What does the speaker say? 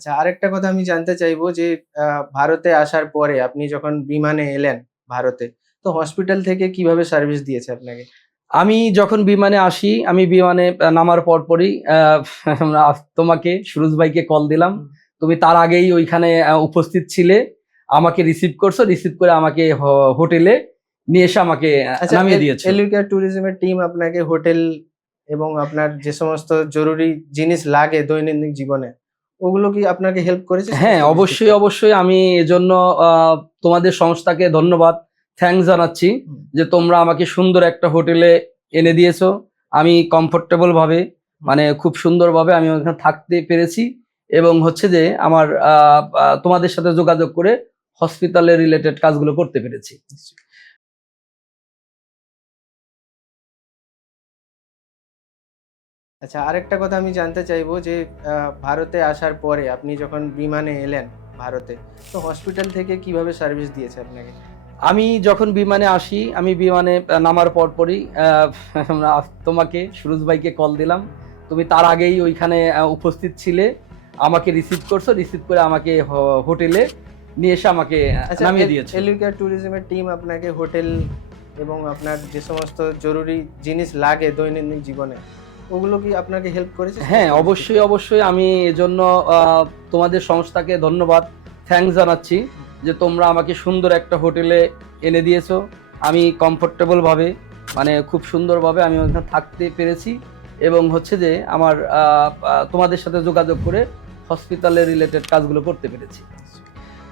আচ্ছা, আরেকটা কথা আমি জানতে চাইবো যে ভারতে আসার পরে আপনি যখন বিমানে এলেন ভারতে, তো হসপিটাল থেকে কিভাবে সার্ভিস দিয়েছে আপনাকে? আমি যখন বিমানে আসি, আমি বিমানে নামার পরপরই তোমাকে সুরজ ভাইকে কল দিলাম। হুম। তুমি তার আগেই ওইখানে উপস্থিত ছিলে, আমাকে রিসিভ করছো, রিসিভ করে আমাকে হোটেলে নিয়ে এসে আমাকে আচ্ছা, নামিয়ে দিয়েছো। এলিউকেয়ার ট্যুরিজমের টিম আপনাকে হোটেল এবং আপনার যে সমস্ত জরুরি জিনিস লাগে দৈনন্দিন জীবনে, ওগুলো কি আপনাকে হেল্প করেছে হ্যাঁ, সমস্ত কিছু অবশ্যই ঠিকঠাক? অবশ্যই আমি এজন্য তোমাদের সংস্থাকে ধন্যবাদ, থ্যাঙ্কস জানাচ্ছি হুম, যে তোমরা আমাকে সুন্দর একটা হোটেলে এনে দিয়েছো। আমি কমফোর্টেবল ভাবে, হুম। মানে খুব সুন্দরভাবে আমি ওখানে থাকতে পেরেছি। এবং হচ্ছে যে আমার তোমাদের সাথে যোগাযোগ করে হসপিটালের রিলেটেড কাজগুলো করতে পেরেছি। নিশ্চয়ই। আচ্ছা, আরেকটা কথা আমি জানতে চাইবো যে ভারতে আসার পরে আপনি যখন বিমানে এলেন ভারতে, তো হসপিটাল থেকে কিভাবে সার্ভিস দিয়েছে আপনাকে? আমি যখন বিমানে আসি, আমি বিমানে নামার পরপরই তোমাকে সুরজ ভাইকে কল দিলাম। তুমি তার আগেই ওইখানে উপস্থিত ছিলে, আমাকে রিসিভ করছো, রিসিভ করে আমাকে হোটেলে নিয়ে এসে আমাকে আচ্ছা, নামিয়ে দিয়েছো। এলিউকেয়ার ট্যুরিজমের টিম আপনাকে হোটেল এবং আপনার যে সমস্ত জরুরি জিনিস লাগে দৈনন্দিন জীবনে, ওগুলো কি আপনাকে হেল্প করেছে হ্যাঁ, সমস্ত কিছু অবশ্যই ঠিকঠাক? অবশ্যই আমি এজন্য তোমাদের সংস্থাকে ধন্যবাদ, থ্যাঙ্কস জানাচ্ছি যে তোমরা আমাকে সুন্দর একটা হোটেলে এনে দিয়েছো। আমি কমফোর্টেবল ভাবে, মানে খুব সুন্দরভাবে আমি ওখানে থাকতে পেরেছি। এবং হচ্ছে যে আমার তোমাদের সাথে যোগাযোগ করে হসপিটালের রিলেটেড কাজগুলো করতে পেরেছি।